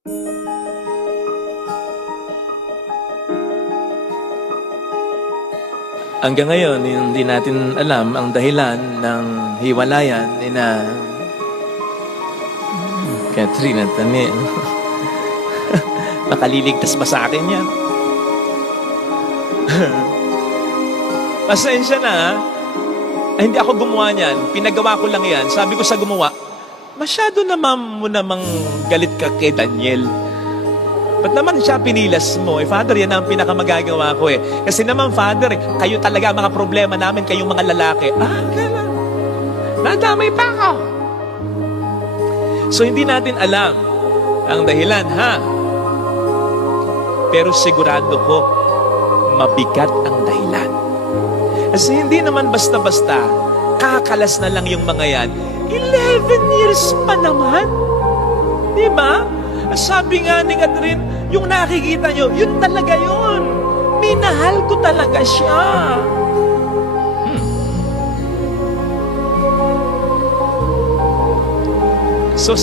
Hanggang ngayon, hindi natin alam ang dahilan ng hiwalayan ni na Catherine at Daniel. Makaliligtas ba sa akin yan? Pasensya na, ha? Ay, hindi ako gumawa niyan. Pinagawa ko lang yan. Sabi ko sa gumawa, masyado naman mo namang galit ka kay Daniel. Ba't naman siya pinilas mo? Father, yan ang pinakamagagawa ko eh. Kasi naman, Father, kayo talaga mga problema namin, kayong mga lalaki. Gano'n. Nadamay pa ako. So, hindi natin alam ang dahilan, ha? Pero sigurado ko, mabigat ang dahilan. Kasi hindi naman basta-basta, kakalas na lang yung mga yan. 11 years pa naman. Di ba? Sabi nga ni Catherine, yung nakikita nyo, yun talaga yun. Minahal ko talaga siya. So,